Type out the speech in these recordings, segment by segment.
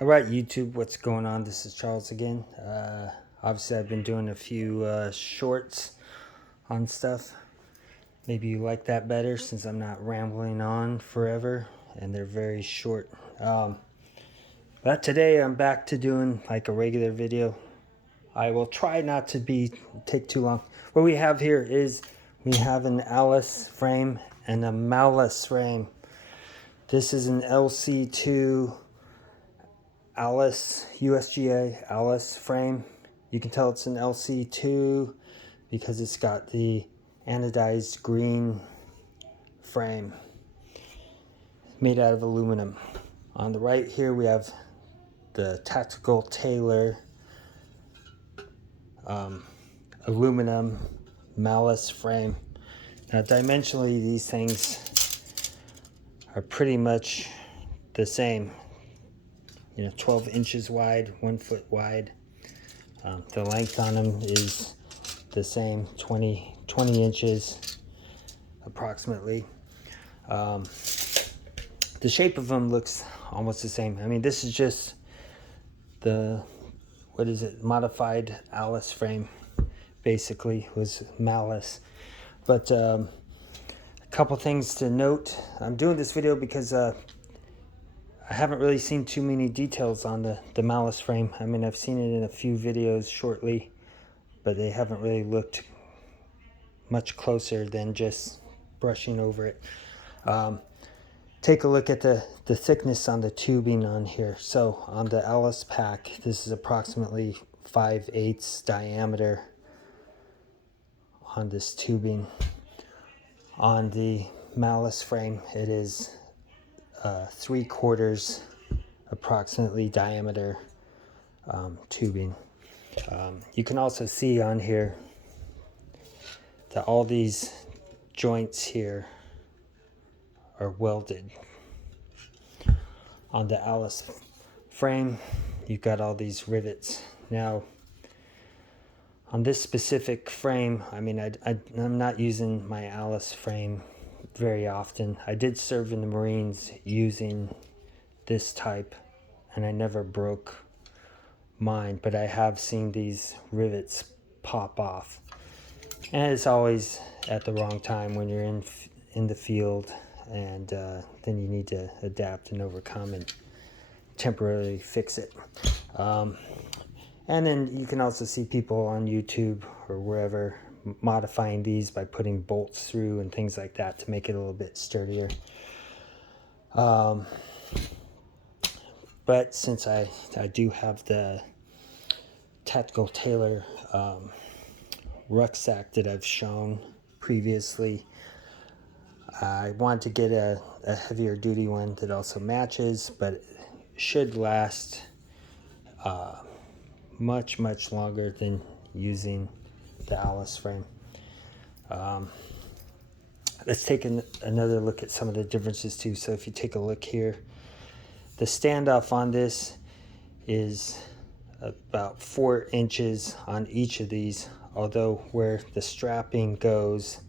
All right, YouTube, what's going on? This is Charles again. Obviously, I've been doing a few shorts on stuff. Maybe you like that better since I'm not rambling on forever and they're very short. But today I'm back to doing like a regular video. I will try not to take too long. What we have here is we have an ALICE frame and a MALICE frame. This is an LC-2 ALICE, USGI ALICE frame. You can tell it's an LC-2 because it's got the anodized green frame made out of aluminum. On the right here we have the tactical Tailor aluminum MALICE frame. Now dimensionally these things are pretty much the same. 12 inches wide, 1 foot wide. The length on them is the same, 20 inches approximately. The shape of them looks almost the same. I mean, this is just the, modified ALICE frame, basically, was MALICE. But a couple things to note. I'm doing this video because I haven't really seen too many details on the MALICE frame. I mean, I've seen it in a few videos shortly, but they haven't really looked much closer than just brushing over it. Take a look at the thickness on the tubing on here. So on the ALICE pack, this is approximately 5/8 diameter on this tubing. On the MALICE frame, it is 3/4 approximately diameter tubing. You can also see on here that all these joints here are welded. On the ALICE frame, you've got all these rivets. Now, on this specific frame, I mean, I'm not using my ALICE frame very often. I did serve in the Marines using this type, and I never broke mine, but I have seen these rivets pop off. And it's always at the wrong time when you're in the field, and then you need to adapt and overcome and temporarily fix it. And then you can also see people on YouTube or wherever modifying these by putting bolts through and things like that to make it a little bit sturdier. But since I do have the tactical Tailor rucksack that I've shown previously, I want to get a heavier duty one that also matches, but should last much longer than using the ALICE frame. Let's take another look at some of the differences too. So if you take a look here, the standoff on this is about 4 inches on each of these, although where the strapping goes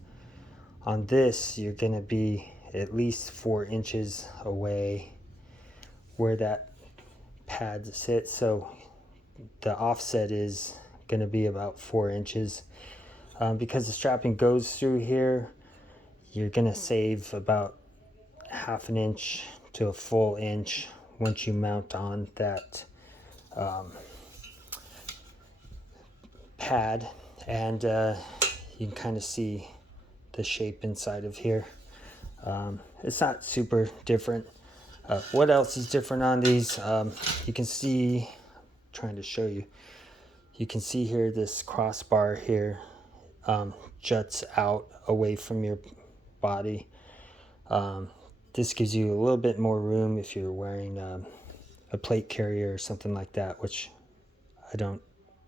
on this, you're going to be at least 4 inches away where that pad sits. So the offset is going to be about 4 inches. Because the strapping goes through here, you're going to save about 1/2 inch to a full inch once you mount on that pad. And you can kind of see the shape inside of here. It's not super different. What else is different on these? You can see, I'm trying to show you, you can see here this crossbar here juts out away from your body. This gives you a little bit more room if you're wearing a plate carrier or something like that, which I don't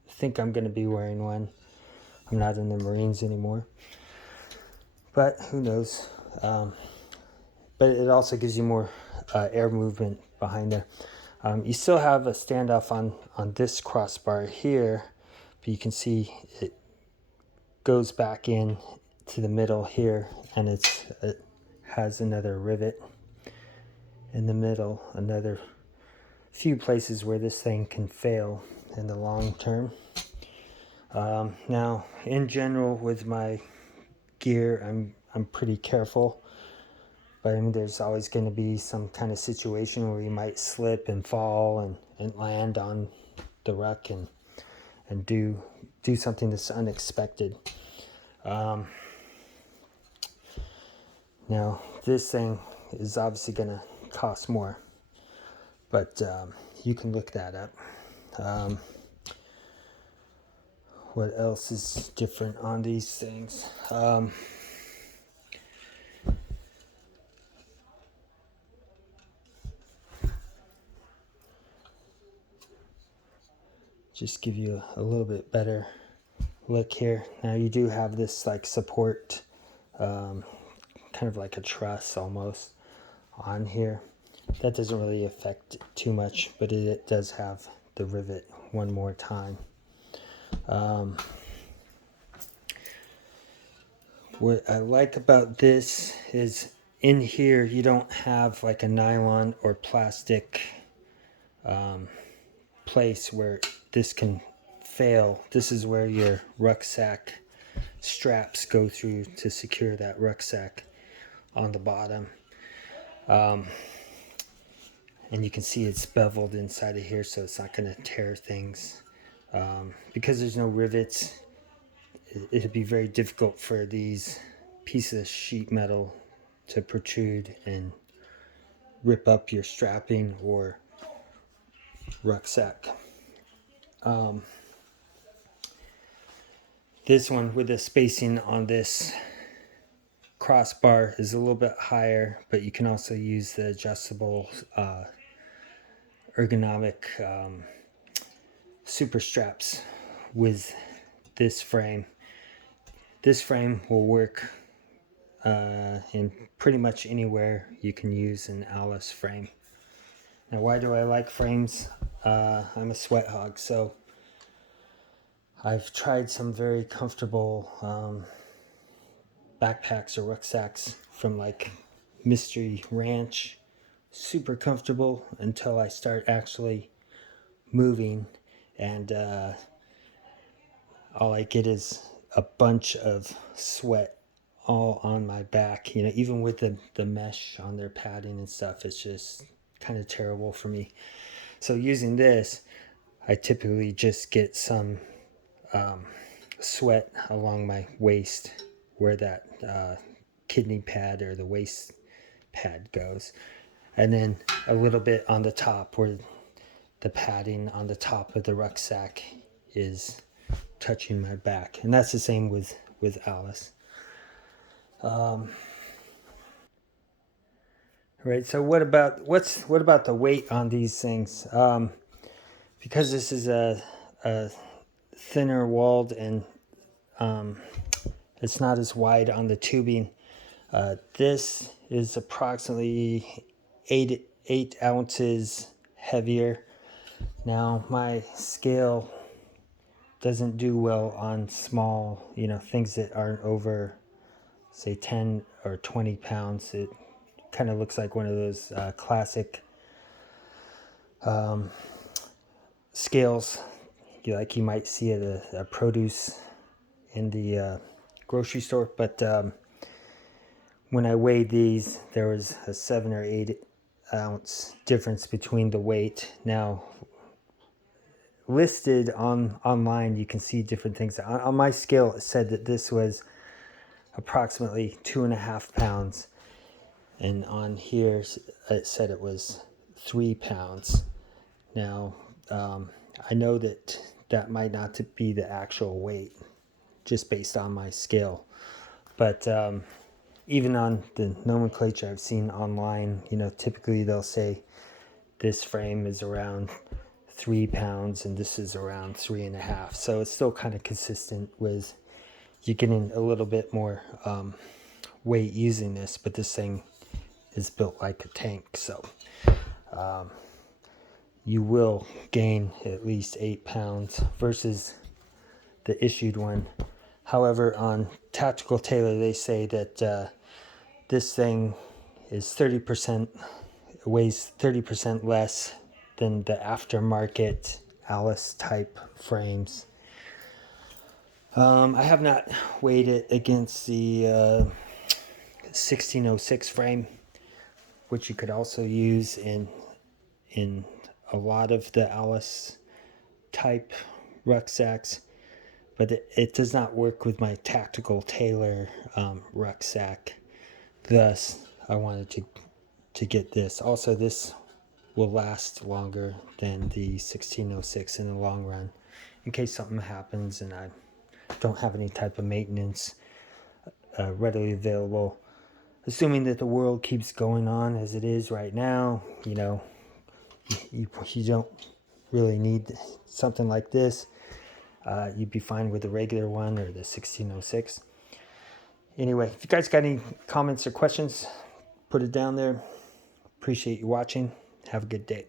think I'm going to be wearing one. I'm not in the Marines anymore, but who knows. But it also gives you more air movement behind there. You still have a standoff on this crossbar here, but you can see it goes back in to the middle here, and it has another rivet in the middle, another few places where this thing can fail in the long term. Now, in general, with my gear, I'm pretty careful, but I mean, there's always going to be some kind of situation where you might slip and fall and land on the ruck and do something that's unexpected. Now, this thing is obviously going to cost more, but you can look that up. What else is different on these things? Just give you a little bit better look here. Now you do have this like support, kind of like a truss almost on here. That doesn't really affect too much, but it does have the rivet one more time. What I like about this is in here you don't have like a nylon or plastic place where this can fail. This is where your rucksack straps go through to secure that rucksack on the bottom. And you can see it's beveled inside of here, so it's not going to tear things. Because there's no rivets, it'd be very difficult for these pieces of sheet metal to protrude and rip up your strapping or rucksack. This one with the spacing on this crossbar is a little bit higher, but you can also use the adjustable ergonomic super straps with this frame. This frame will work in pretty much anywhere you can use an MALICE frame. Now, why do I like frames? I'm a sweat hog, so I've tried some very comfortable backpacks or rucksacks from like Mystery Ranch. Super comfortable until I start actually moving, and all I get is a bunch of sweat all on my back. You know, even with the mesh on their padding and stuff, it's just kind of terrible for me. So using this, I typically just get some sweat along my waist where that kidney pad or the waist pad goes, and then a little bit on the top where the padding on the top of the rucksack is touching my back. And that's the same with MALICE. Right, so what about the weight on these things? Because this is a thinner walled and it's not as wide on the tubing, this is approximately 8 ounces heavier. Now, my scale doesn't do well on small, you know, things that aren't over, say, 10 or 20 pounds. It kind of looks like one of those classic scales like you might see at a produce in the grocery store. But when I weighed these, there was a 7 or 8 ounce difference between the weight. Now, listed online, you can see different things. On my scale, it said that this was approximately 2.5 pounds, and on here it said it was 3 pounds. Now, I know that might not be the actual weight just based on my scale, but even on the nomenclature I've seen online, you know, typically they'll say this frame is around 3 pounds and this is around 3.5. So it's still kind of consistent with you getting a little bit more weight using this, but this thing is built like a tank. So you will gain at least 8 pounds versus the issued one. However, on Tactical Tailor, they say that this thing is 30%, weighs 30% less than the aftermarket Alice type frames. I have not weighed it against the 1606 frame, which you could also use in a lot of the Alice type rucksacks, but it does not work with my tactical Tailor rucksack. Thus, I wanted to get this. Also, this will last longer than the 1606 in the long run, in case something happens and I don't have any type of maintenance readily available. Assuming that the world keeps going on as it is right now, you know, you don't really need something like this. You'd be fine with the regular one or the 1606. Anyway, if you guys got any comments or questions, put it down there. Appreciate you watching. Have a good day.